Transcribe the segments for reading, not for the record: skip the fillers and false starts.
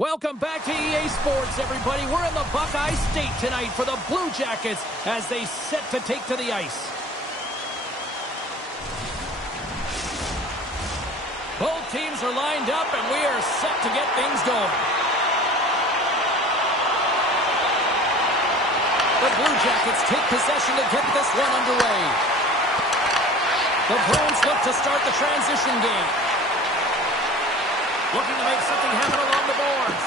Welcome back to EA Sports, everybody. We're in the Buckeye State tonight for the Blue Jackets as they set to take to the ice. Both teams are lined up, and we are set to get things going. The Blue Jackets take possession to get this one underway. The Bruins look to start the transition game. Looking to make something happen along the boards.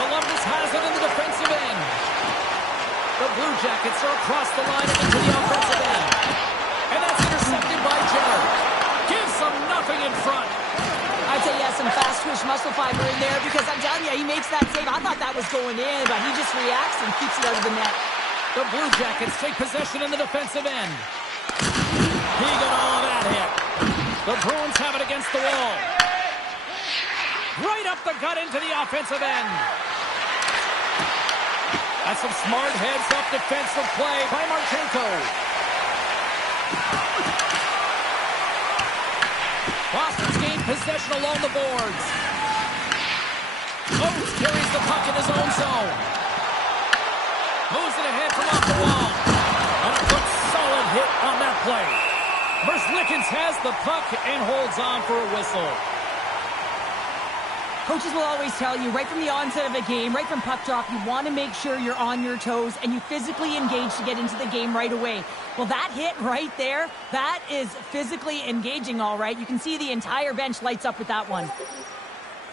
Columbus has it in the defensive end. The Blue Jackets are across the line and into the offensive end. And that's intercepted by Jenner. Gives them nothing in front. I'd say he has some fast twitch muscle fiber in there because I'm telling you, he makes that save. I thought that was going in, but he just reacts and keeps it out of the net. The Blue Jackets take possession in the defensive end. He got all of that hit. The Bruins have it against the wall. Right up the gut into the offensive end. That's some smart heads-up defensive play by Marchenko. Boston's gained possession along the boards. Oates carries the puck in his own zone. Moves it ahead from off the wall. And a good solid hit on that play. Merzlikins has the puck and holds on for a whistle. Coaches will always tell you, right from the onset of a game, right from puck drop, you want to make sure you're on your toes and you physically engage to get into the game right away. Well, that hit right there, that is physically engaging, all right. You can see the entire bench lights up with that one.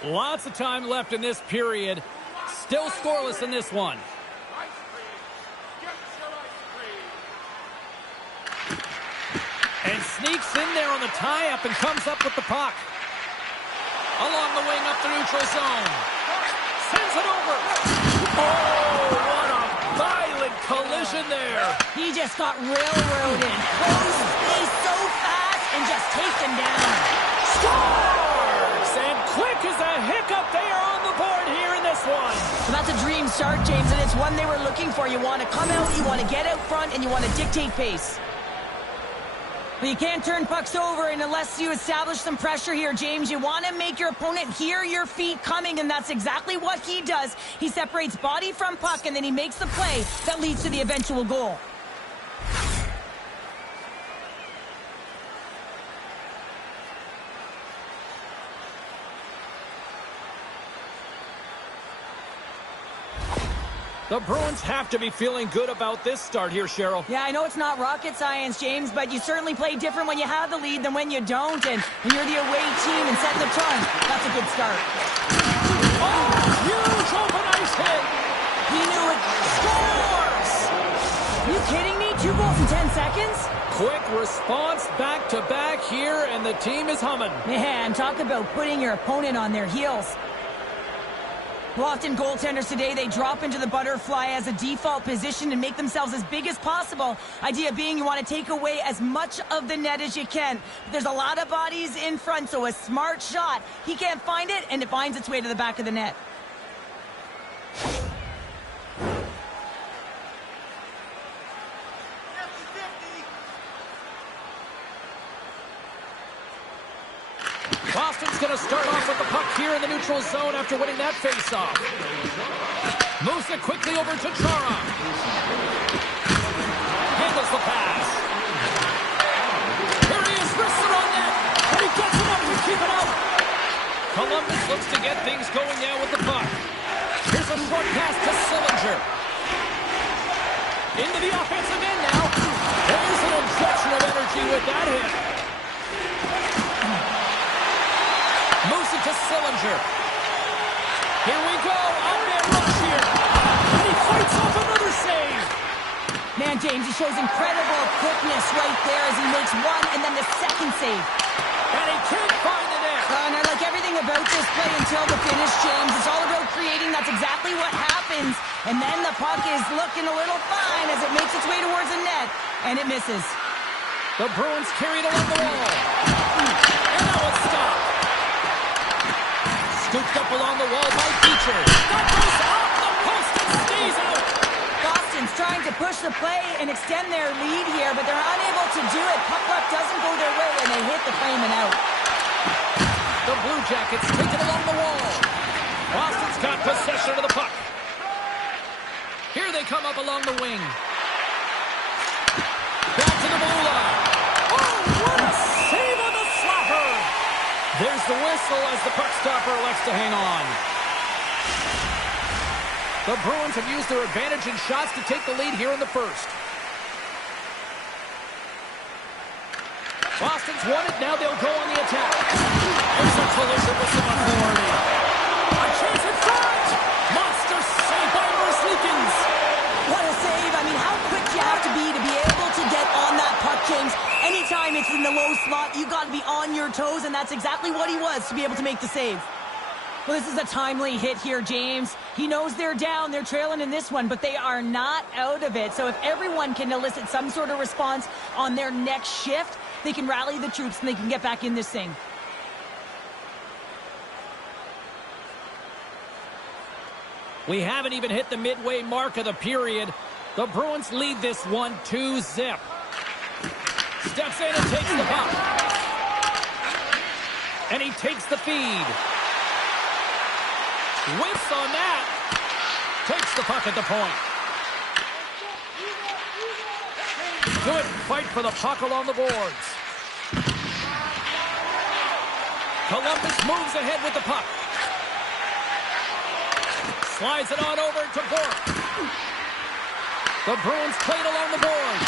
Lots of time left in this period. Still scoreless in this one. And sneaks in there on the tie-up and comes up with the puck. Along the wing up the neutral zone. Sends it over. Oh, what a violent collision there. He just got railroaded. Close space so fast and just takes him down. Scores! And quick as a hiccup, they are on the board here in this one. So that's a dream start, James, and it's one they were looking for. You want to come out, you want to get out front, and you want to dictate pace. But you can't turn pucks over unless you establish some pressure here, James. You want to make your opponent hear your feet coming, and that's exactly what he does. He separates body from puck, and then he makes the play that leads to the eventual goal. The Bruins have to be feeling good about this start here, Cheryl. Yeah, I know it's not rocket science, James, but you certainly play different when you have the lead than when you don't. And when you're the away team and setting the tone, that's a good start. Oh, huge open ice hit. He knew it. Scores! Are you kidding me? 2 goals in 10 seconds? Quick response back-to-back here, and the team is humming. Man, talk about putting your opponent on their heels. Well, often goaltenders today, they drop into the butterfly as a default position and make themselves as big as possible. Idea being you want to take away as much of the net as you can. But there's a lot of bodies in front, so a smart shot. He can't find it, and it finds its way to the back of the net. Boston's going to start off with the puck here in the neutral zone after winning that faceoff. Moves it quickly over to Chara. Handles the pass. Here he is, wrists it on net. And he gets it up to keep it out. Columbus looks to get things going now with the puck. Here's a short pass to Sillinger. Into the offensive end now. There's an injection of energy with that hit. Moves it to Sillinger. Here we go. Up-man rush here. And he fights off another save. Man, James, he shows incredible quickness right there as he makes one and then the second save. And he can't find the net. And I like everything about this play until the finish, James. It's all about creating. That's exactly what happens. And then the puck is looking a little fine as it makes its way towards the net. And it misses. The Bruins carry it along the wall. And now it's stopped. Scooped up along the wall by Beecher. That goes off the post and stays out. Boston's trying to push the play and extend their lead here, but they're unable to do it. Puck luck doesn't go their way, and they hit the frame and out. The Blue Jackets take it along the wall. glove along the wing. Back to the blue line. Oh, what a save on the slapper! There's the whistle as the puck stopper elects to hang on. The Bruins have used their advantage in shots to take the lead here in the first. Boston's won it. Now they'll go on the attack. There's a collision with some authority. A chance in front! Monster save by Merzlikins. What a save. I mean, how quick do you have to be able to get on that puck, James? Anytime it's in the low slot, you got to be on your toes, and that's exactly what he was to be able to make the save. Well, this is a timely hit here, James. He knows they're down. They're trailing in this one, but they are not out of it. So if everyone can elicit some sort of response on their next shift, they can rally the troops and they can get back in this thing. We haven't even hit the midway mark of the period. The Bruins lead this one 2-0. Steps in and takes the puck. And he takes the feed. Whiffs on that. Takes the puck at the point. Good fight for the puck along the boards. Columbus moves ahead with the puck. Slides it on over to Bork. The Bruins played along the boards.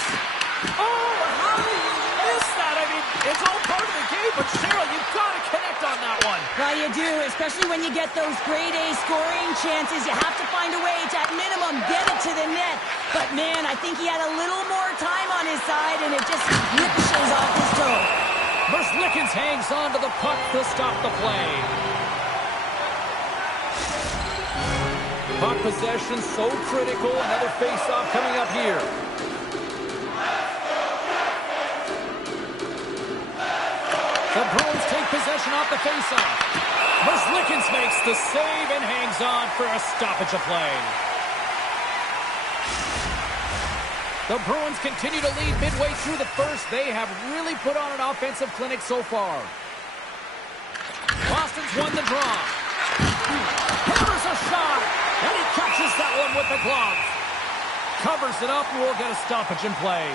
Oh, how did you miss that? I mean, it's all part of the game, but Cheryl, you've got to connect on that one. Well, you do, especially when you get those grade A scoring chances. You have to find a way to, at minimum, get it to the net. But, man, I think he had a little more time on his side, and it just ricochets off his toe. Merzlikins hangs on to the puck to stop the play. Puck possession so critical. Another face-off coming up here. The Bruins take possession off the face-off. Merzlikins makes the save and hangs on for a stoppage of play. The Bruins continue to lead midway through the first. They have really put on an offensive clinic so far. Boston's won the draw. Hammers a shot, and he catches that one with the glove. Covers it up, and we'll get a stoppage in play.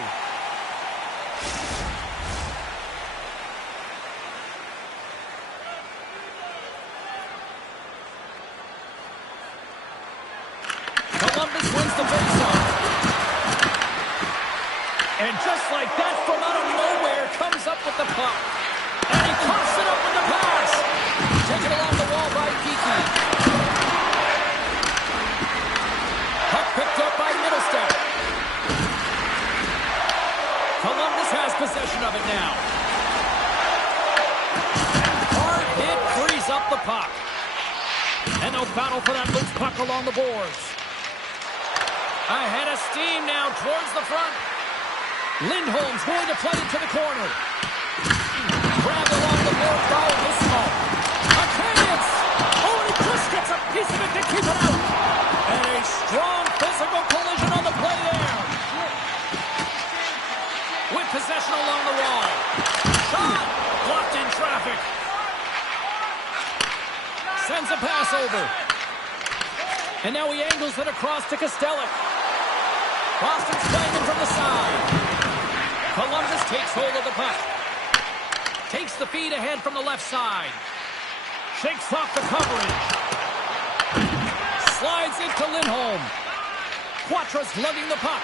Columbus wins the faceoff. And just like that, from out of nowhere, comes up with the puck. And he coughs it up with the pass. Taken along the wall by Kiki. Puck picked up by Middlestep. Columbus has possession of it now. Hard hit frees up the puck. And they'll battle for that loose puck along the boards. Ahead of steam now towards the front. Lindholm's going to play it to the corner. Grabbed along the board by Vismo. A chance! Oh, and he just gets a piece of it to keep it out. And a strong physical collision on the play there. With possession along the wall. Shot! Blocked in traffic. Sends a pass over. And now he angles it across to Kostelic. Boston's playing him from the side. Columbus takes hold of the puck. Takes the feed ahead from the left side. Shakes off the coverage. Slides it to Lindholm. Quattro's lugging the puck.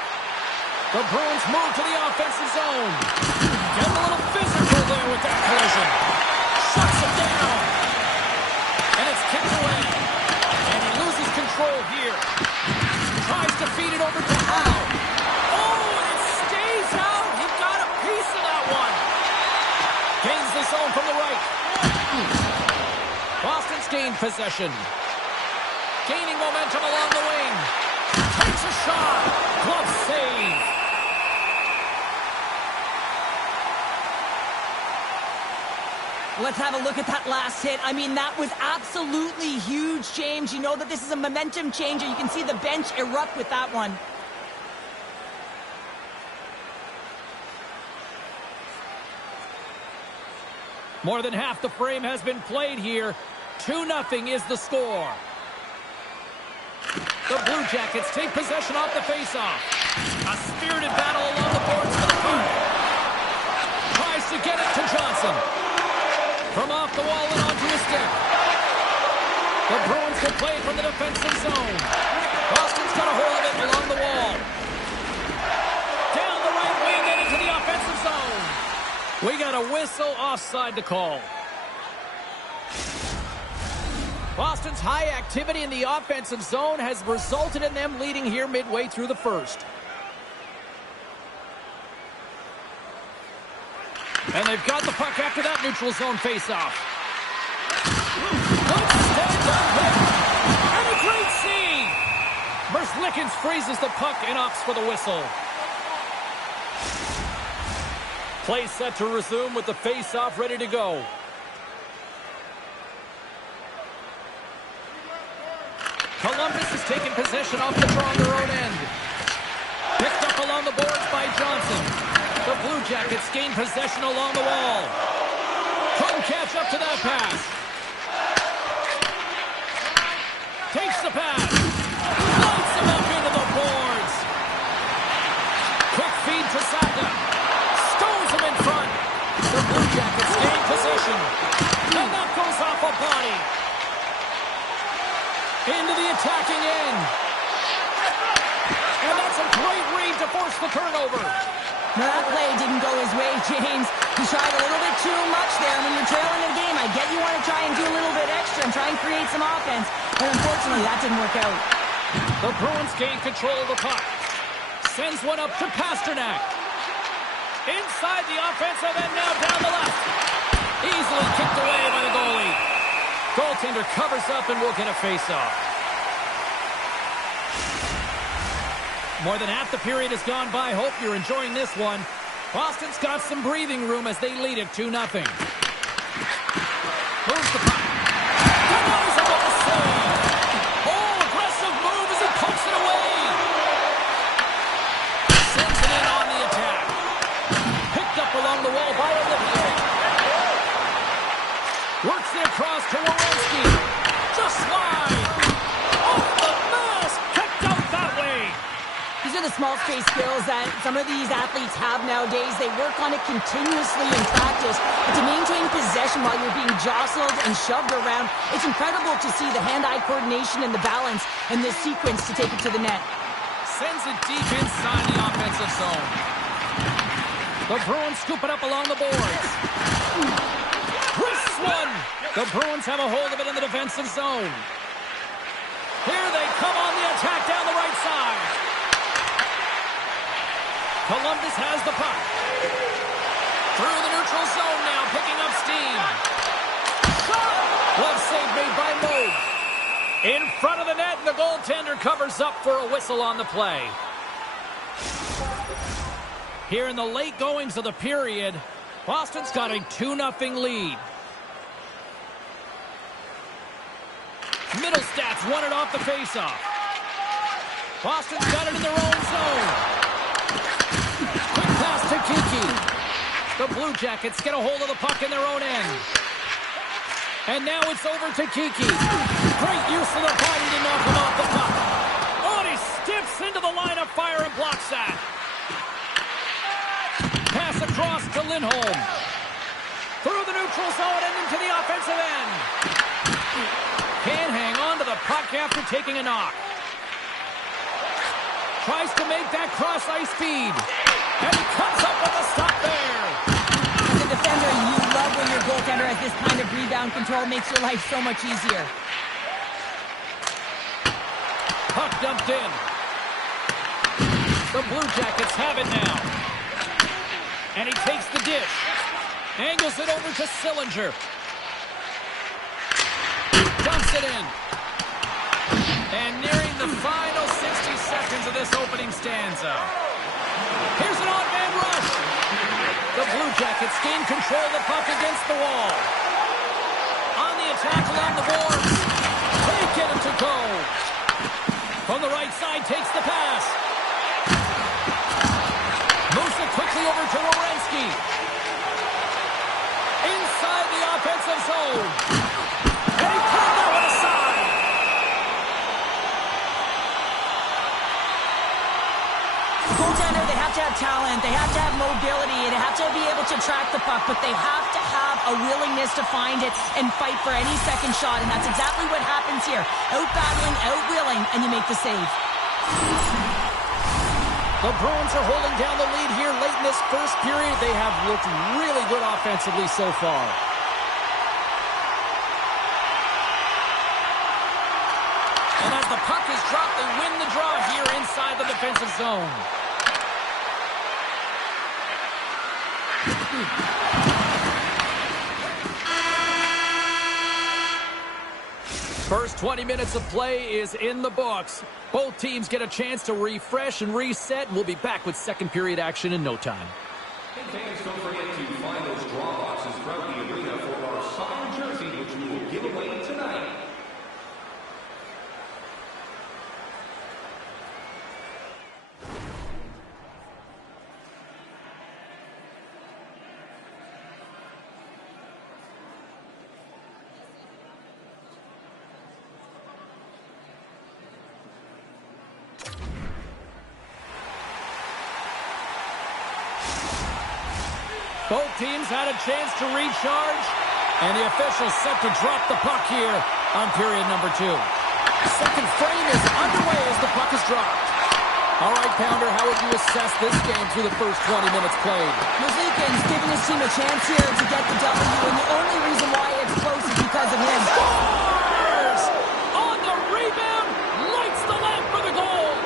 The Bruins move to the offensive zone. Get a little physical there with that collision. Shuts it down. And it's kicked away. And he loses control here. Tries to feed it over to Howe. Oh, and it stays out. He got a piece of that one. Gains the zone from the right. Boston's gained possession. Gaining momentum along the wing. Takes a shot. Glove save. Let's have a look at that last hit. I mean, that was absolutely huge, James. You know that this is a momentum changer. You can see the bench erupt with that one. More than half the frame has been played here. 2-0 is the score. The Blue Jackets take possession off the faceoff. A spirited battle along the boards for the puck. Tries to get it to Johnson. From off the wall and onto his stick. The Bruins will play from the defensive zone. Boston's got a hold of it along the wall. Down the right wing and into the offensive zone. We got a whistle offside to call. Boston's high activity in the offensive zone has resulted in them leading here midway through the first. And they've got the puck after that neutral zone faceoff. Good stand-up hit. And a great save. Merzlikins freezes the puck and opts for the whistle. Play set to resume with the faceoff ready to go. Columbus is taking possession off the draw on their own end. Picked up along the boards by Johnson. The Blue Jackets gain possession along the wall. Couldn't catch up to that pass. Takes the pass. Lights him up into the boards. Quick feed to Saka. Stones him in front. The Blue Jackets gain possession. And that goes off a body. Into the attacking end. And that's a great read to force the turnover. Now that play didn't go his way, James. He tried a little bit too much there. When you're trailing in a game, I get you want to try and do a little bit extra and try and create some offense. But unfortunately, that didn't work out. The Bruins gain control of the puck. Sends one up to Pasternak. Inside the offensive end now down the left. Easily kicked away by the goalie. Goaltender covers up and will get a face-off. More than half the period has gone by. Hope you're enjoying this one. Boston's got some breathing room as they lead it 2-0. Moves the puck. Denies him with a save. Oh, aggressive move as he pokes it away. Sends it in on the attack. Picked up along the wall by Olivier. Works it across to Werenski. Just wide. Off the mask. Kicked out that way. These are the small space skills that some of these athletes have nowadays. They work on it continuously in practice. But to maintain possession while you're being jostled and shoved around, it's incredible to see the hand-eye coordination and the balance in this sequence to take it to the net. Sends it deep inside the offensive zone. The Bruins scoop it up along the boards. Wrists one. The Bruins have a hold of it in the defensive zone. Here they come on the attack down the right side. Columbus has the puck. Through the neutral zone now, picking up steam. Glove save made by Moog. In front of the net, and the goaltender covers up for a whistle on the play. Here in the late goings of the period, Boston's got a 2-0 lead. Middlestats won it off the faceoff. Boston's got it in their own zone. Quick pass to Kiki. The Blue Jackets get a hold of the puck in their own end. And now it's over to Kiki. Great use of the body to knock him off the puck. Oh, and he steps into the line of fire and blocks that. Pass across to Lindholm. Through the neutral zone and into the offensive end. Can't hang on to the puck after taking a knock. Tries to make that cross-ice feed. And he comes up with a stop there. As a defender, you love when your goaltender has this kind of rebound control. Makes your life so much easier. Puck dumped in. The Blue Jackets have it now. And he takes the dish. Angles it over to Sillinger. Dumps it in. And nearing the final 60 seconds of this opening stanza. Here's an odd-man rush. The Blue Jackets gain control of the puck against the wall. On the attack along the boards. They get him to go. From the right side, takes the pass. Moves it quickly over to Werenski. Inside the offensive zone. And he pulled that one aside. goaltender, they have to have talent, they have to have mobility, they have to be able to track the puck, but they have to have a willingness to find it and fight for any second shot, and that's exactly what happens here. Out-battling, out-willing, and you make the save. The Bruins are holding down the lead here late in this first period. They have looked really good offensively so far. And as the puck is dropped, they win the draw here inside the defensive zone. First 20 minutes of play is in the books. Both teams get a chance to refresh and reset. We'll be back with second period action in no time. Hey fans, don't forget to find those draw boxes throughout the arena for our signed jersey, which we will give away tonight. Both teams had a chance to recharge, and the official set to drop the puck here on period number 2. Second frame is underway as the puck is dropped. All right, Pounder, how would you assess this game through the first 20 minutes played? Mazekin's giving his team a chance here to get the W, and the only reason why it's close is because of him. Scores! On the rebound, lights the lamp for the goal.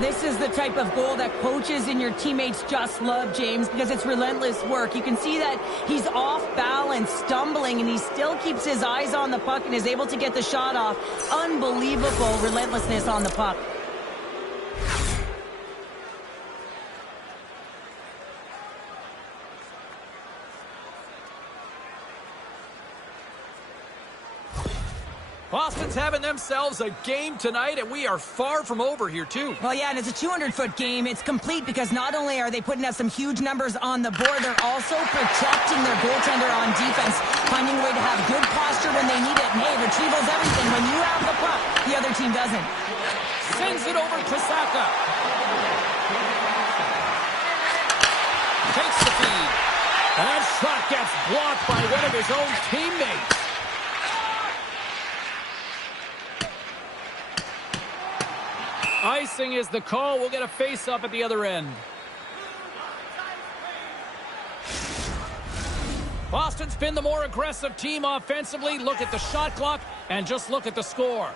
This is the type of goal that coaches and your teammates just love, James, because it's relentless work. You can see that he's off balance, stumbling, and he still keeps his eyes on the puck and is able to get the shot off. Unbelievable relentlessness on the puck. Boston's having themselves a game tonight, and we are far from over here, too. Well, yeah, and it's a 200-foot game. It's complete because not only are they putting up some huge numbers on the board, they're also protecting their goaltender on defense, finding a way to have good posture when they need it. And, hey, retrieval's everything. When you have the puck, the other team doesn't. Sends it over to Saka. Takes the feed. And that shot gets blocked by one of his own teammates. Icing is the call. We'll get a face-up at the other end. Boston's been the more aggressive team offensively. Look at the shot clock and just look at the score.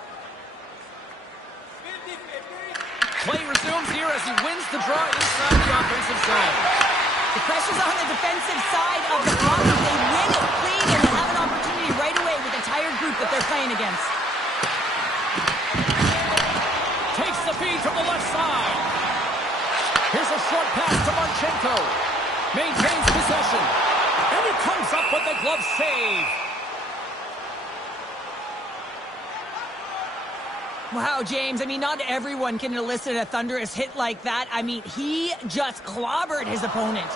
Play resumes here as he wins the draw inside the offensive zone. The pressure's on the defensive side of the puck. They win it clean and they have an opportunity right away with the tired group that they're playing against. Takes the feed from the left side. Here's a short pass to Marchenko. Maintains possession. And he comes up with the glove save. Wow, James, I mean, not everyone can elicit a thunderous hit like that. I mean, he just clobbered his opponent.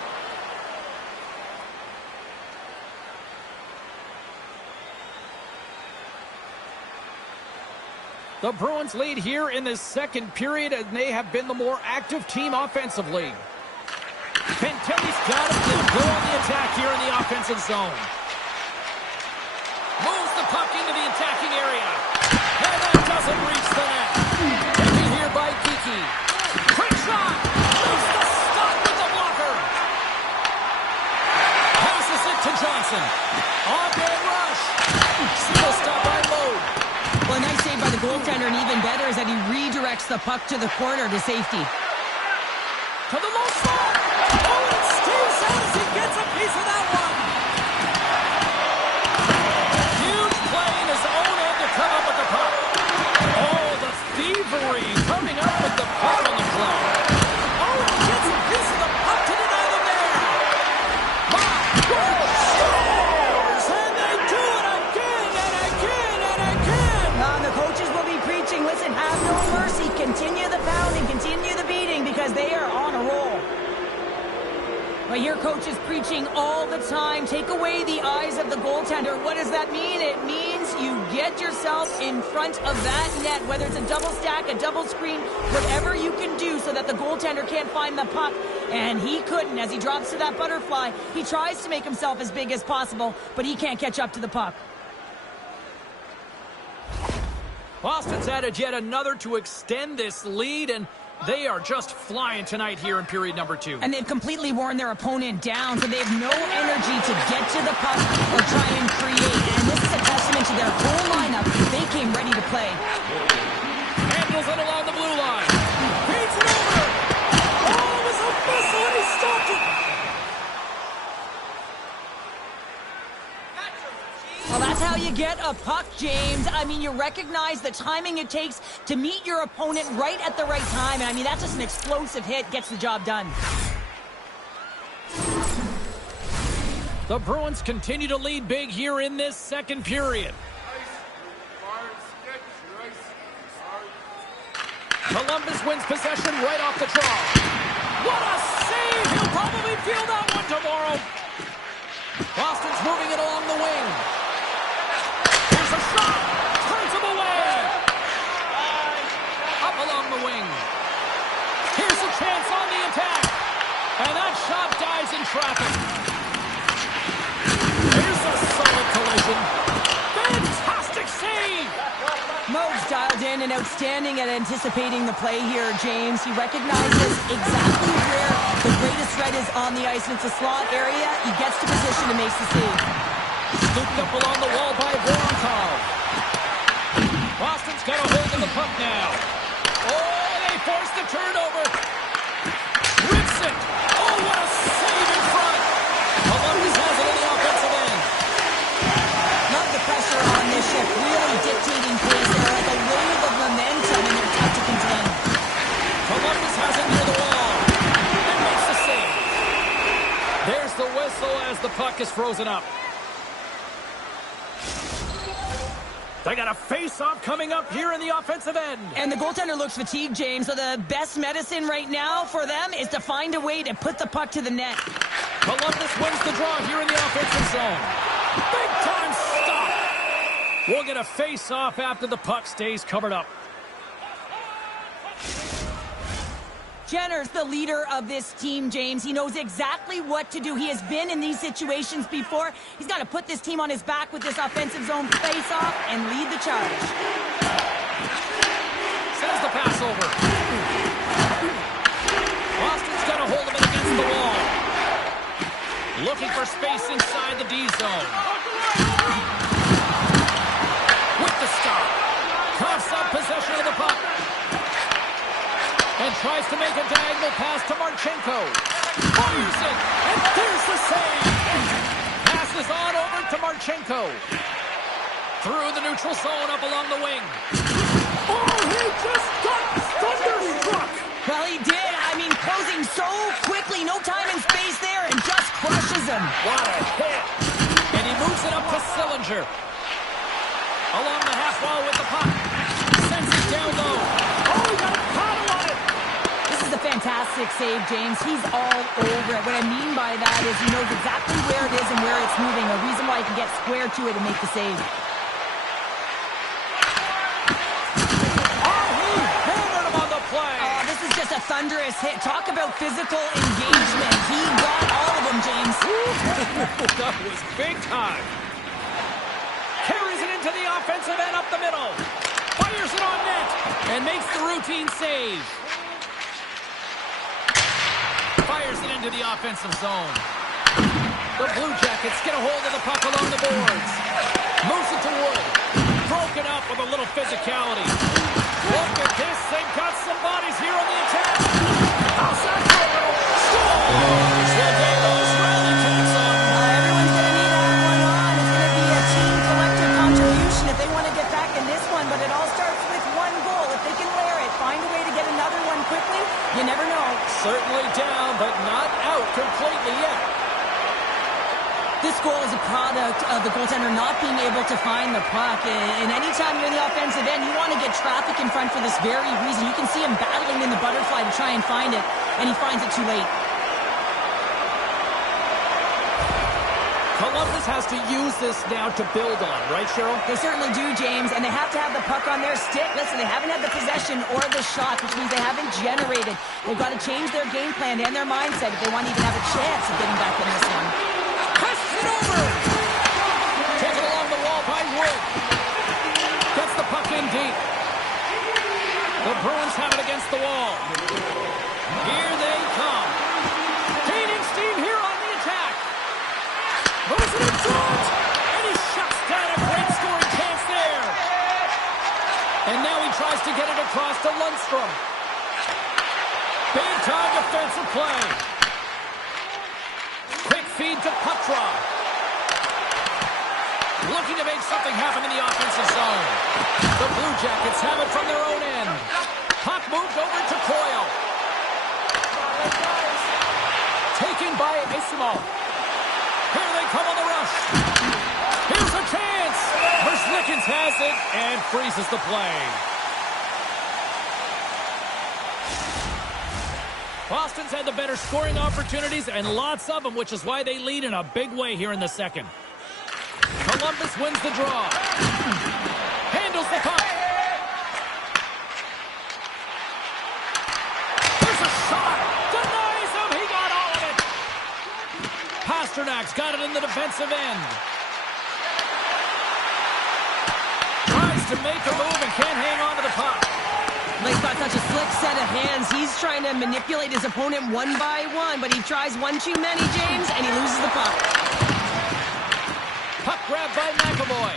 The Bruins lead here in the second period, and they have been the more active team offensively. Fantilli's got him to go on the attack here in the offensive zone. Moves the puck into the attacking area. And that doesn't reach the net. Taken here by Kiki. Quick shot. Makes the stop with the blocker. Passes it to Johnson. On-man rush. Still stop by Lowe. Well, a nice save by the goaltender, and even better is that he redirects the puck to the corner to safety. To the low slot. Oh, and it stays out as he gets a piece of that one. Huge play in his own end to come up with the puck. Oh, the thievery coming up with the puck on the play. Oh, and he gets a piece of the puck to deny them there. My goal scores, and they do it again and again and again. The coaches will be preaching, listen, have no mercy. Continue the pounding, continue the beating, because they are on a roll. But your coach is preaching all the time. Take away the eyes of the goaltender. What does that mean? It means you get yourself in front of that net, whether it's a double stack, a double screen, whatever you can do so that the goaltender can't find the puck. And he couldn't. As he drops to that butterfly, he tries to make himself as big as possible, but he can't catch up to the puck. Boston's added yet another to extend this lead, and they are just flying tonight here in period number 2. And they've completely worn their opponent down, so they have no energy to get to the puck or try and create. And this is a testament to their whole lineup. They came ready to play. Handles it along the blue line. Beats it over. Oh, it was a missile, and he stopped it. Well, that's how you get a puck, James. I mean, you recognize the timing it takes to meet your opponent right at the right time. And I mean, that's just an explosive hit. Gets the job done. The Bruins continue to lead big here in this second period. Columbus wins possession right off the draw. What a save! He'll probably feel that one tomorrow. Boston's moving it along the wing. Here's a shot! Turns him away! Up along the wing. Here's a chance on the attack. And that shot dies in traffic. Here's a solid collision. Fantastic save! Mo's dialed in and outstanding at anticipating the play here, James. He recognizes exactly where the greatest threat is on the ice, and it's a slot area. He gets to position and makes the save. Scooped up along the wall by Voronkov. Boston's got a hold of the puck now. Oh, they forced the turnover. Rips it. Oh, what a save in front. Columbus has it in the offensive end. Love the pressure on this shift, really dictating pace. They're like a wave of momentum, and they're tough to contain. Columbus has it near the wall. And makes the save. There's the whistle as the puck is frozen up. They got a face-off coming up here in the offensive end. And the goaltender looks fatigued, James, so the best medicine right now for them is to find a way to put the puck to the net. Columbus wins the draw here in the offensive zone. Big-time stop. We'll get a face-off after the puck stays covered up. Jenner's the leader of this team, James. He knows exactly what to do. He has been in these situations before. He's got to put this team on his back with this offensive zone face-off and lead the charge. Sends the pass over. Boston's got a hold of it against the wall. Looking for space inside the D zone. With the stop. Coughs up possession of the puck. And tries to make a diagonal pass to Marchenko. Fires it, and there's the save. Passes on over to Marchenko. Through the neutral zone, up along the wing. Oh, he just got thunderstruck. Well, he did. I mean, closing so quickly. No time and space there, and just crushes him. What a hit. And he moves it up to Sillinger. Along the half wall with the puck. Sends it down low. Oh, he got a paddle on it. This is a fantastic save, James. He's all over it. What I mean by that is he knows exactly where it is and where it's moving. A reason why he can get square to it and make the save. Oh, he hammered him on the play. Oh, this is just a thunderous hit. Talk about physical engagement. He got all of them, James. That was big time. Carries it into the offensive end up the middle. Fires it on net and makes the routine save. Fires it into the offensive zone. The Blue Jackets get a hold of the puck along the boards. Moves it to Wood. Broken up with a little physicality. Look at this. They've got some bodies here on the attack. Outside for a little. Scores! We'll take those rally kicks on. Everyone's going to need that one on. It's going to be a team collective contribution if they want to get back in this one. But it all starts with one goal. If they can layer it, find a way to get another one quickly, you never know. Certainly down, but not out completely yet. This goal is a product of the goaltender not being able to find the puck. And anytime you're in the offensive end, you want to get traffic in front for this very reason. You can see him battling in the butterfly to try and find it, and he finds it too late. Columbus Bruins has to use this now to build on, right, Cheryl? They certainly do, James, and they have to have the puck on their stick. Listen, they haven't had the possession or the shot, which means they haven't generated. They've got to change their game plan and their mindset if they want to even have a chance of getting back in this one. Pushes it over! Taken along the wall by Wood. Gets the puck in deep. The Bruins have it against the wall. Here they come. Gaining steam here on the attack. Moves it in front. And he shuts down a great scoring chance there. And now he tries to get it across to Lundstrom. Big time defensive play. Quick feed to Putra. Looking to make something happen in the offensive zone. The Blue Jackets have it from their own end. Puck moved over to Coyle. Taken by Isimo. Here they come on the rush. Here's a chance. Versnickens has it and freezes the play. Boston's had the better scoring opportunities and lots of them, which is why they lead in a big way here in the second. Columbus wins the draw. Handles the puck. There's a shot. Denies him. He got all of it. Pasternak's got it in the defensive end. Tries to make a move and can't hang on to the puck. He's got such a slick set of hands. He's trying to manipulate his opponent one by one, but he tries one too many, James, and he loses the puck. Puck grabbed by McAvoy.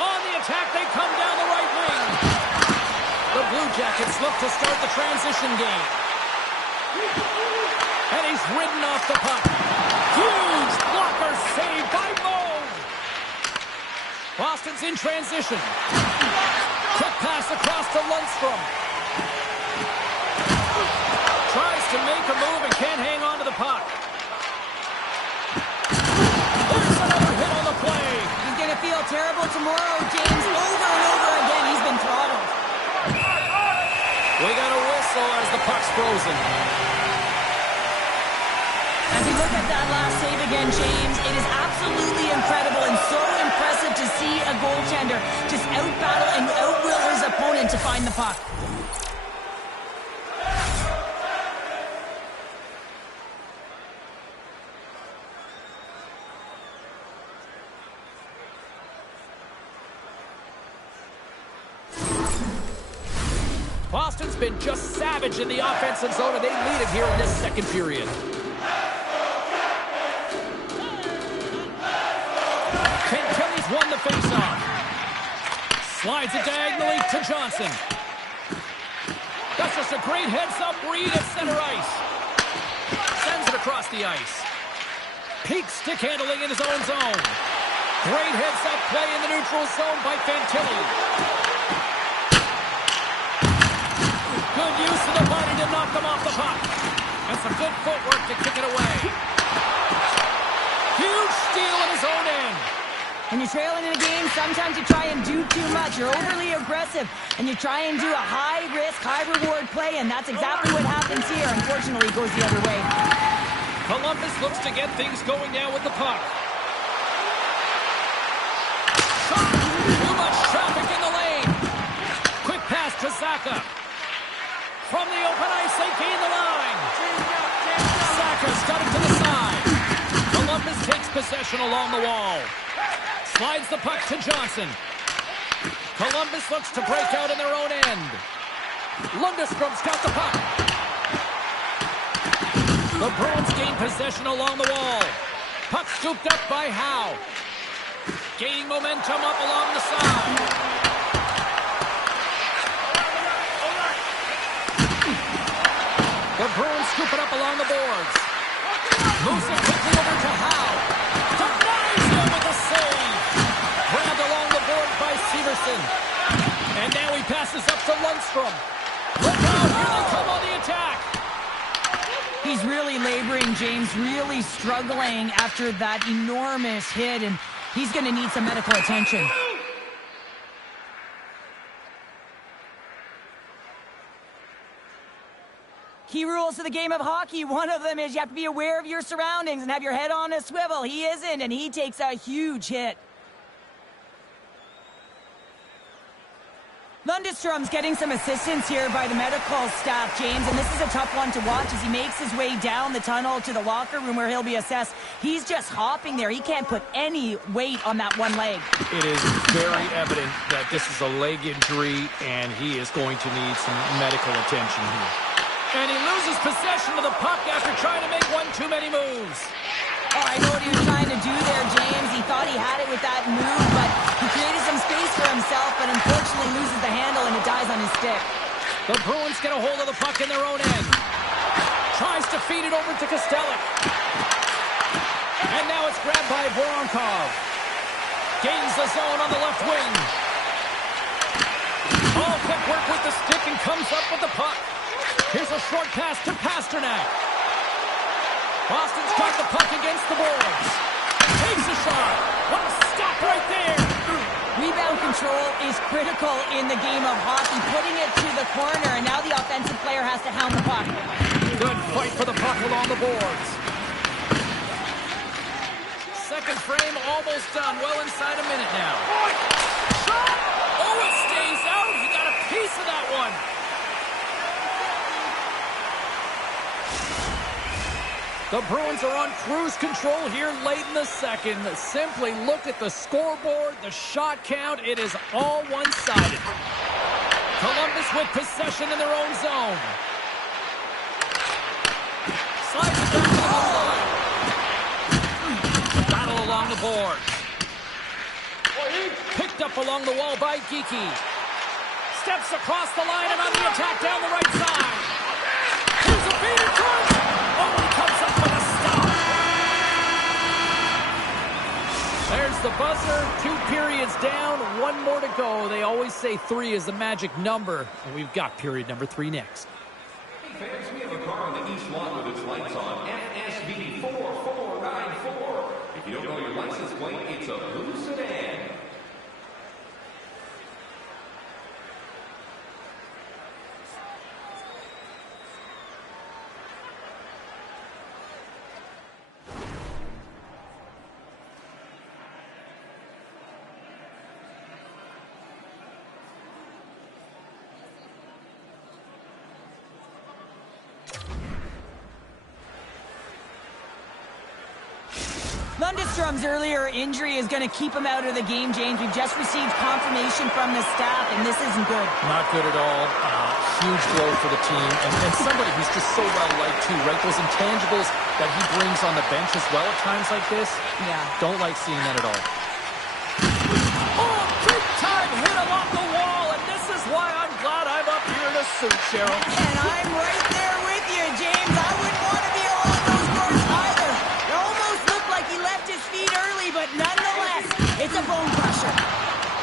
On the attack, they come down the right wing. The Blue Jackets look to start the transition game. And he's ridden off the puck. Huge blocker save by Moe. Boston's in transition. Quick pass across to Lundstrom. Tries to make a move and can't hang on to the puck. There's another hit on the play. He's going to feel terrible tomorrow, James. Over and over again, he's been throttled. We got a whistle as the puck's frozen. As we look at that last save again, James, it is absolutely incredible and so impressive to see a goaltender just out-battle and out-will his opponent to find the puck. Boston's been just savage in the offensive zone, and they lead it here in this second period. Kelly's won the faceoff. Slides it diagonally to Johnson. That's just a great heads-up read at center ice. Sends it across the ice. Peak stick handling in his own zone. Great heads-up play in the neutral zone by Fantilli. Good use of the body to knock them off the puck. And some good footwork to kick it away. Huge steal in his own end. When you're trailing in a game, sometimes you try and do too much. You're overly aggressive, and you try and do a high-risk, high-reward play, and that's exactly what happens here. Unfortunately, it goes the other way. Columbus looks to get things going now with the puck. Shot! Too much traffic in the lane. Quick pass to Zaka. From the open ice, they gain the line. Zaka's got it to the side. Columbus takes possession along the wall. Slides the puck to Johnson. Columbus looks to break out in their own end. Lundstrom's got the puck. The Bruins gain possession along the wall. Puck scooped up by Howe. Gaining momentum up along the side. The Bruins scoop it up along the boards. Moves it quickly over to Howe. Denies him with a save. Grabbed along the board by Severson. And now he passes up to Lundstrom. Look out, here they come on the attack. He's really laboring, James, really struggling after that enormous hit, and he's going to need some medical attention. Key rules of the game of hockey. One of them is you have to be aware of your surroundings and have your head on a swivel. He isn't, and he takes a huge hit. Lundstrom's getting some assistance here by the medical staff, James, and this is a tough one to watch as he makes his way down the tunnel to the locker room where he'll be assessed. He's just hopping there. He can't put any weight on that one leg. It is very evident that this is a leg injury, and he is going to need some medical attention here. And he loses possession of the puck after trying to make one too many moves. Oh, I know what he was trying to do there, James. He thought he had it with that move, but he created some space for himself, but unfortunately loses the handle and it dies on his stick. The Bruins get a hold of the puck in their own end. Tries to feed it over to Kostelic. And now it's grabbed by Voronkov. Gains the zone on the left wing. All quick work with the stick and comes up with the puck. Here's a short pass to Pasternak. Boston's got the puck against the boards. Takes a shot. What a stop right there. Rebound control is critical in the game of hockey. Putting it to the corner, and now the offensive player has to hound the puck. Good fight for the puck along the boards. Second frame almost done. Well inside a minute now. Shot! Oh, it stays out. He got a piece of that one. The Bruins are on cruise control here late in the second. Simply look at the scoreboard, the shot count. It is all one-sided. Columbus with possession in their own zone. Slides it back to the goal line. Battle along the board. Picked up along the wall by Geekie. Steps across the line and on the attack down the right side. Here's a feed in front. Oh, he comes up with a stop. There's the buzzer. 2 periods down, 1 more to go. They always say 3 is the magic number, and we've got period number 3 next. Hey fans, we have a car on the east lot with its lights on. FSB 4494. If you don't know your license plate, it's a blue sedan. Lundstrom's earlier injury is going to keep him out of the game, James. We've just received confirmation from the staff, and this isn't good. Not good at all. Huge blow for the team, and somebody who's just so well-liked, too, right? Those intangibles that he brings on the bench as well at times like this. Yeah. Don't like seeing that at all. Oh, big-time hit along the wall, and this is why I'm glad I'm up here in a suit, Cheryl. And I'm right there with you, James. I wouldn't want to be along those courts either. It almost looked like he left his feet early, but nonetheless, it's a bone crusher.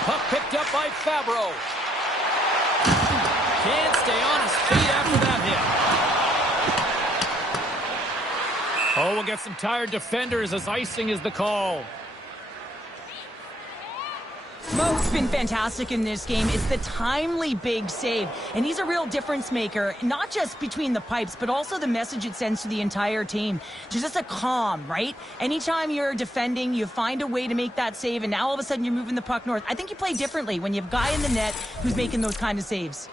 Puck picked up by Fabro. Can't stay on his feet after that hit. Oh, we'll get some tired defenders as icing is the call. Mo's been fantastic in this game. It's the timely big save, and he's a real difference maker, not just between the pipes, but also the message it sends to the entire team. There's just a calm, right? Anytime you're defending, you find a way to make that save, and now all of a sudden you're moving the puck north. I think you play differently when you have a guy in the net who's making those kind of saves.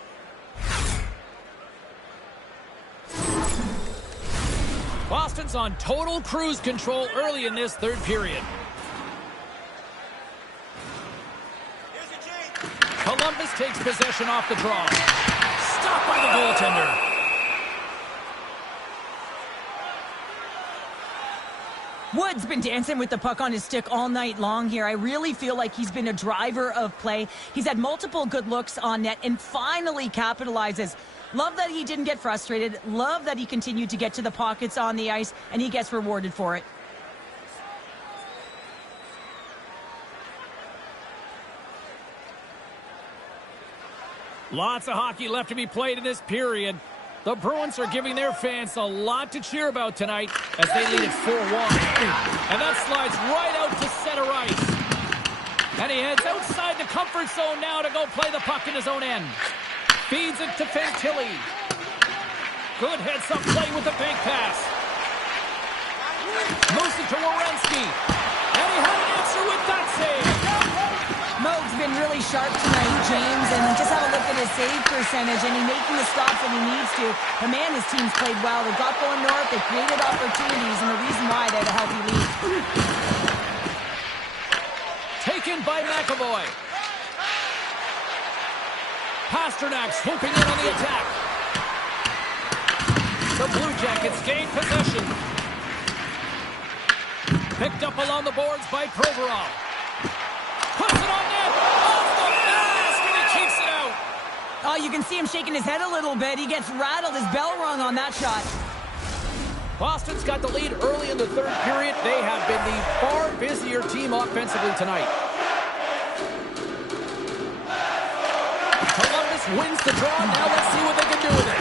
Boston's on total cruise control early in this third period. Columbus takes possession off the draw. Stopped by the goaltender. Wood's been dancing with the puck on his stick all night long here. I really feel like he's been a driver of play. He's had multiple good looks on net and finally capitalizes. Love that he didn't get frustrated. Love that he continued to get to the pockets on the ice, and he gets rewarded for it. Lots of hockey left to be played in this period. The Bruins are giving their fans a lot to cheer about tonight as they lead it 4-1. And that slides right out to center ice. And he heads outside the comfort zone now to go play the puck in his own end. Feeds it to Fantilli. Good heads-up play with the bank pass. Moves it to Werenski. And he had an answer with that save. Moog's been really sharp tonight, James, and just have a look at his save percentage, and he's making the stops that he needs to. But man, his team's played well. They got going north, they created opportunities, and the reason why they had a healthy lead. Taken by McAvoy. Pasternak's swooping in on the attack. The Blue Jackets gain possession. Picked up along the boards by Provorov. Puts it on net. Off the mask, and he keeps it out. Oh, you can see him shaking his head a little bit. He gets rattled, his bell rung on that shot. Boston's got the lead early in the third period. They have been the far busier team offensively tonight. Columbus wins the draw. Now let's see what they can do with it.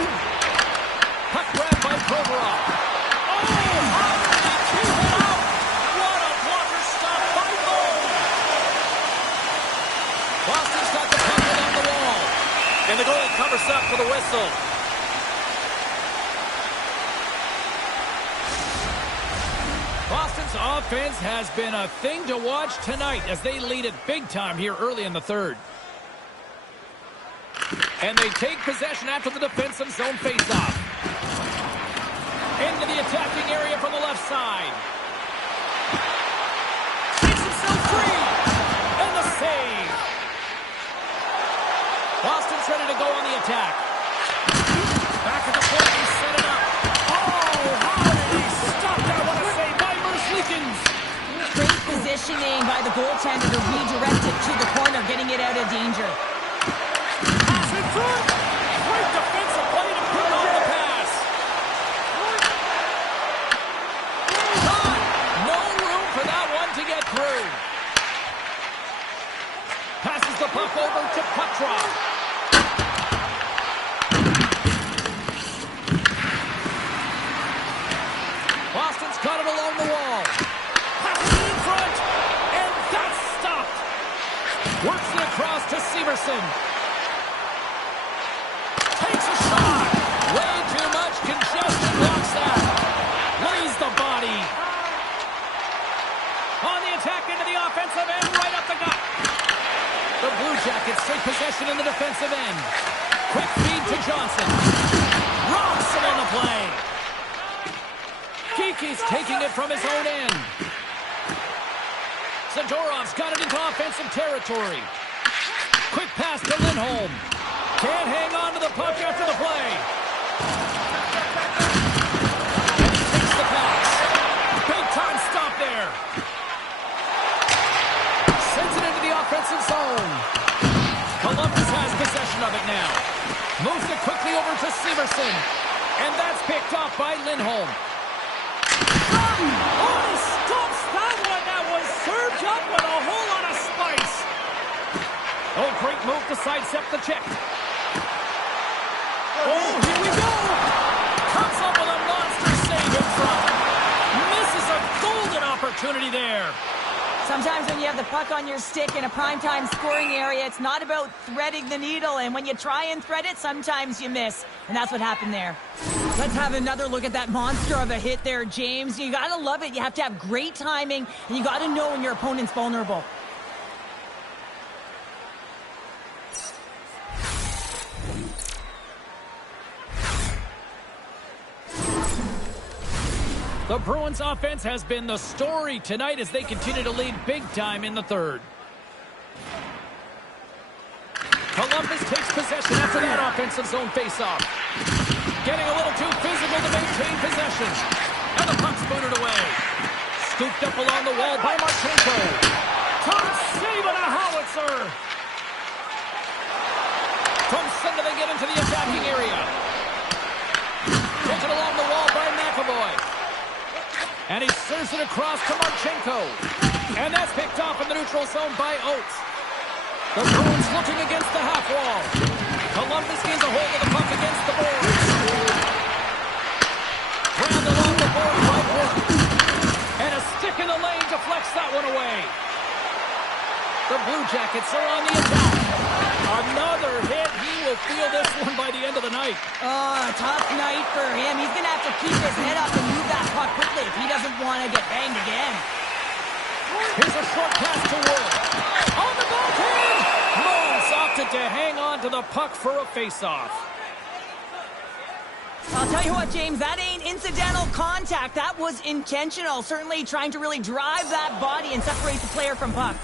Puck grab by Provorov. Oh, how did he keep it out? What a blocker stop by Moog. Boston's got the puck along the wall. And the goal covers up for the whistle. Boston's offense has been a thing to watch tonight as they lead it big time here early in the third. And they take possession after the defensive zone faceoff. Into the attacking area from the left side. Takes himself free. And the save. Boston's ready to go on the attack. Back at the point, he set it up. Oh, how did he stop that? What a save by Merzlikins. Great positioning by the goaltender to redirect it to the corner, getting it out of danger. Pass in front. Great defensive play to put on the pass. God, no room for that one to get through. Passes the puck over to Petrov. Boston's got it along the wall. Passes it in front. And that's stopped. Works it across to Severson. Takes a shot. Way too much congestion. Blocks that. Lays the body. On the attack into the offensive end. Right up the gut. The Blue Jackets take possession in the defensive end. Quick feed to Johnson. Rocks him on the play. Kiki's taking it from his own end. Zadorov's got it into offensive territory. Quick pass to Lindholm. Can't hang on to the puck after the play. And he takes the pass. Big time stop there. Sends it into the offensive zone. Columbus has possession of it now. Moves it quickly over to Severson. And that's picked off by Lindholm. Oh, he stops that one. That was served up with a whole lot of spice. Oh, great move to sidestep the check. Oh, here we go. Comes up with a monster save in front. Misses a golden opportunity there. Sometimes when you have the puck on your stick in a primetime scoring area, it's not about threading the needle, and when you try and thread it, sometimes you miss, and that's what happened there. Let's have another look at that monster of a hit there, James. You gotta love it. You have to have great timing, and you gotta know when your opponent's vulnerable. The Bruins offense has been the story tonight as they continue to lead big time in the third. Columbus takes possession after that offensive zone faceoff. Getting a little too physical to maintain possession. And the puck's booted away. Scooped up along the wall by Marchenko. Top save on a howitzer. From center they get into the attacking area. Taken along the wall by McAvoy. And he serves it across to Marchenko. And that's picked off in the neutral zone by Oates. The Bruins looking against the half wall. Columbus gains a hold of the puck against the boards. Grabbed along the board by Work. And a stick in the lane deflects that one away. The Blue Jackets are on the attack. Another hit. He will he'll feel this one by the end of the night. Oh, a tough night for him. He's going to have to keep his head up and move that puck quickly if he doesn't want to get banged again. Here's a short pass to Wood. On the backhand! Moves opted to hang on to the puck for a face-off. I'll tell you what, James, that ain't incidental contact. That was intentional. Certainly trying to really drive that body and separate the player from puck.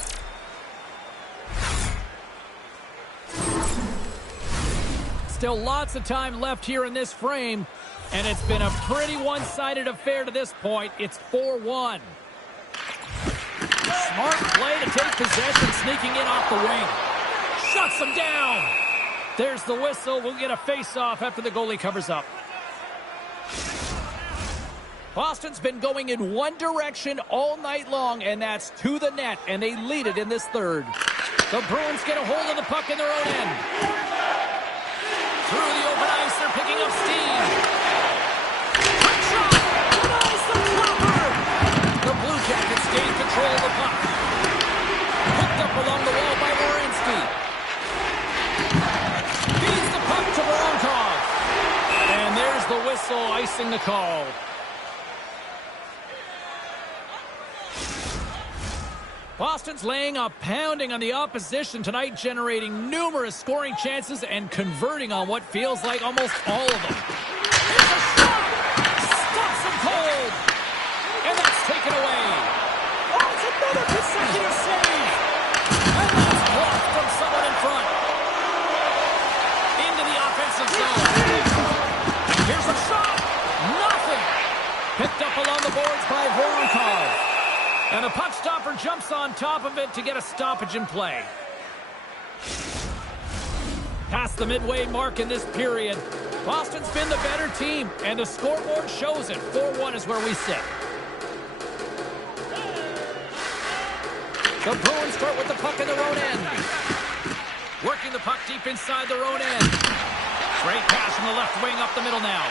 Still lots of time left here in this frame, and it's been a pretty one-sided affair to this point. It's 4-1. Smart play to take possession, sneaking in off the wing. Shuts him down. There's the whistle. We'll get a face-off after the goalie covers up. Boston's been going in one direction all night long, and that's to the net, and they lead it in this third. The Bruins get a hold of the puck in their own end. Through the open ice, they're picking up steam. Quick shot! Denies the flopper! The Blue Jackets gain control of the puck. Hooked up along the wall by Wierenski. Feeds the puck to Voronkov. And there's the whistle, icing the call. Boston's laying a pounding on the opposition tonight, generating numerous scoring chances and converting on what feels like almost all of them. Here's a shot! Stops him cold! And that's taken away. Oh, it's another consecutive save! And that's blocked from someone in front. Into the offensive zone. Here's a shot! Nothing! Picked up along the boards by Voronkov. And the puck stopper jumps on top of it to get a stoppage in play. Past the midway mark in this period, Boston's been the better team, and the scoreboard shows it. 4-1 is where we sit. The Bruins start with the puck in their own end. Working the puck deep inside their own end. Great pass from the left wing up the middle now.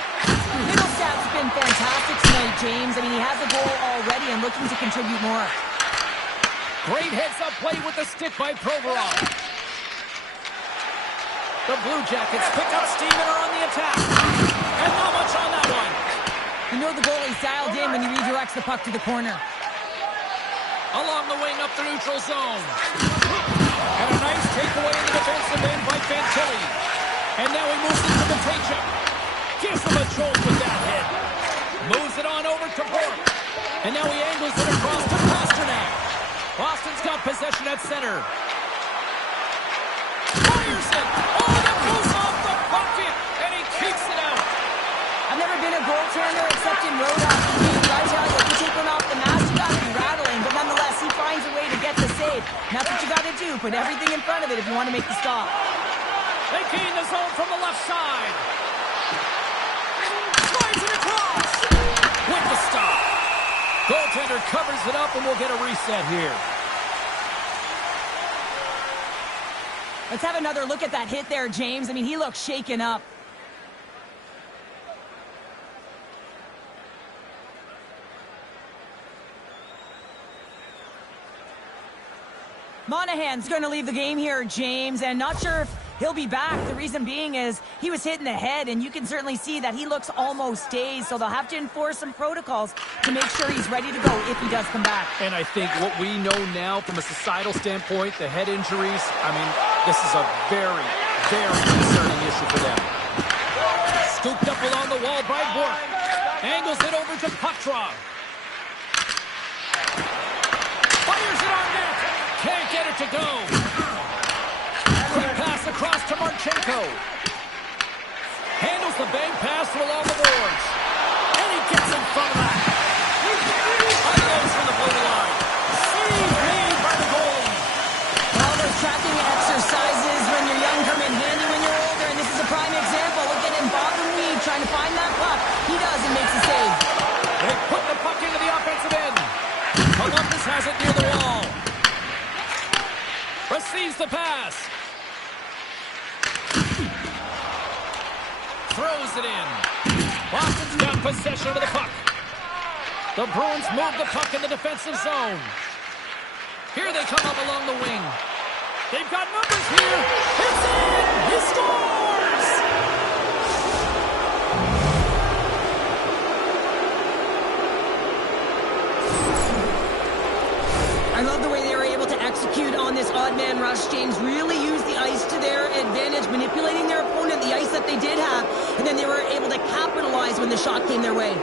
Middlestad's been fantastic tonight, James. I mean, he has a goal already and looking to contribute more. Great heads-up play with the stick by Provorov. The Blue Jackets pick up steam and are on the attack. And not much on that one. You know the goalie's dialed in when he redirects the puck to the corner. Along the wing up the neutral zone. And a nice takeaway in the defensive end by Fantilli. And now he moves into the take-up. Gives him a jolt with that hit. Moves it on over to Bork. And now he angles it across to Pasternak. Boston's got possession at center. Fires it. Oh, that goes off the bucket. And he kicks it out. I've never been a goaltender except in road hockey. I tell you, if you take one off the mask, you got to be rattling. But nonetheless, he finds a way to get the save. And that's what you got to do. Put everything in front of it if you want to make the stop. They gain the zone from the left side. Slides it across. With the stop. Goaltender covers it up, and we'll get a reset here. Let's have another look at that hit there, James. I mean, he looks shaken up. Monahan's going to leave the game here, James, and not sure if he'll be back. The reason being is he was hit in the head, and you can certainly see that he looks almost dazed, so they'll have to enforce some protocols to make sure he's ready to go if he does come back. And I think what we know now from a societal standpoint, the head injuries, I mean, this is a very, very concerning issue for them. Scooped up along the wall by Bork. Angles it over to Petrov. Fires it on net. Can't get it to go. Quick pass across to Marchenko. Handles the bank pass along the boards. And he gets in front of that. Unloads from the blue line. Save made by the goalie. All those tracking exercises when you're young come in handy when you're older, and this is a prime example. Look at him, Bob and Weed, trying to find that puck. He does and makes a save. They put the puck into the offensive end. Columbus has it near the wall. Receives the pass. Throws it in. Boston's got possession of the puck. The Bruins move the puck in the defensive zone. Here they come up along the wing. They've got numbers here. It's in! He scores! I love the way they were able to execute on this odd man rush. James really used the ice to their advantage, manipulating their opponent, the ice that they did have, and then they were able to capitalize when the shot came their way.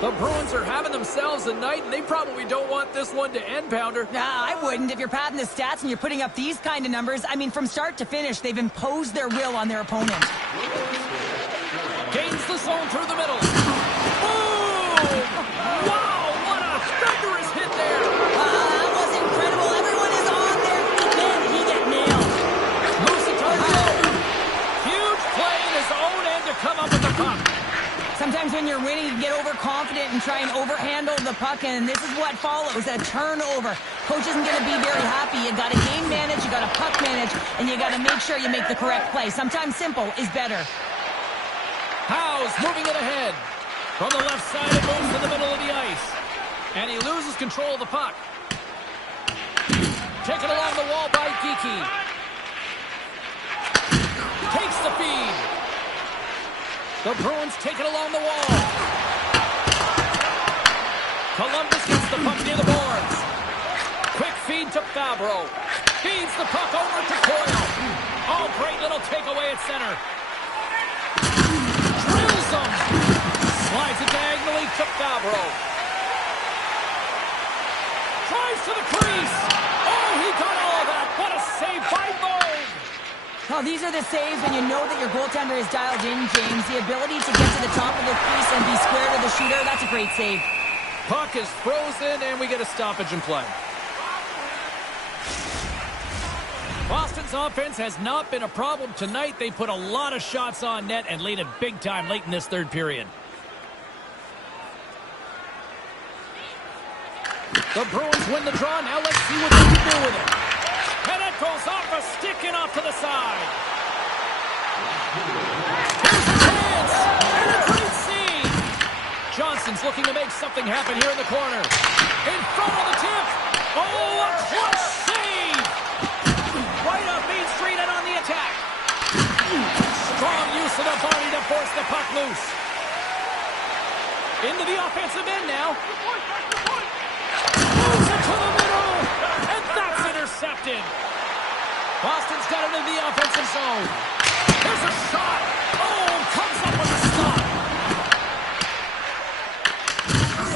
The Bruins are having themselves a night, and they probably don't want this one to end, Pounder. Nah, I wouldn't. If you're padding the stats and you're putting up these kind of numbers, I mean, from start to finish, they've imposed their will on their opponent. Gains the zone through the middle. Boom! Wow, what a thunderous hit there! That was incredible. Everyone is on their feet. Man, did he get nailed. Moves it to the zone. Huge play in his own end to come up with the puck. Sometimes when you're winning, you get overconfident and try and overhandle the puck, and this is what follows, a turnover. Coach isn't going to be very happy. You got to game manage, you got to puck manage, and you got to make sure you make the correct play. Sometimes simple is better. Howe's moving it ahead. From the left side, it moves to the middle of the ice. And he loses control of the puck. Taken along the wall by Geekie. Takes the feed. The Bruins take it along the wall. Columbus gets the puck near the boards. Quick feed to Fabro. Feeds the puck over to Coyle. Oh, great little takeaway at center. Drills him. Slides it diagonally to Fabro. Drives to the crease. Oh, he got all of that. What a save by Vogue. Well, these are the saves when you know that your goaltender is dialed in, James. The ability to get to the top of the crease and be square to the shooter, that's a great save. Puck is frozen, and we get a stoppage in play. Boston's offense has not been a problem tonight. They put a lot of shots on net and laid it big time late in this third period. The Bruins win the draw. Now let's see what they can do with it. And it goes off a stick and off to the side. Here's a chance. And a great save. Johnson's looking to make something happen here in the corner. In front of the tip. Oh, a clutch save. Right up Main Street and on the attack. Strong use of the body to force the puck loose. Into the offensive end now. Moves it to the middle. And that's intercepted. Boston's got it in the offensive zone. Here's a shot. Oh, comes up with a stop.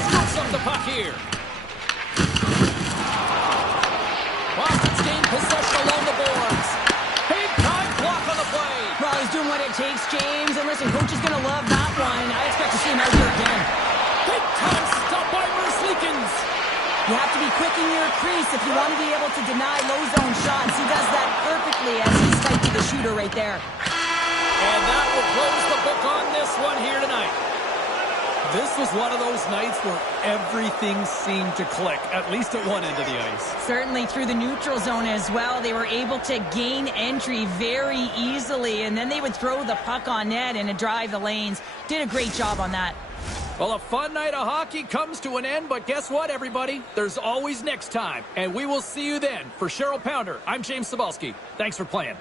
Scoops up the puck here. Boston's gained possession along the boards. Big time block on the play. Well, he's doing what it takes, James. And listen, coach is going to love that one. I expect to see him out here again. Big time stop by Merzlikins. You have to be quick in your crease if you want to be able to deny low zone shots. He does that perfectly as he's tight to the shooter right there. And that will close the book on this one here tonight. This was one of those nights where everything seemed to click, at least at one end of the ice. Certainly through the neutral zone as well. They were able to gain entry very easily, and then they would throw the puck on net and drive the lanes. Did a great job on that. Well, a fun night of hockey comes to an end, but guess what, everybody? There's always next time, and we will see you then. For Cheryl Pounder, I'm James Cebulski. Thanks for playing.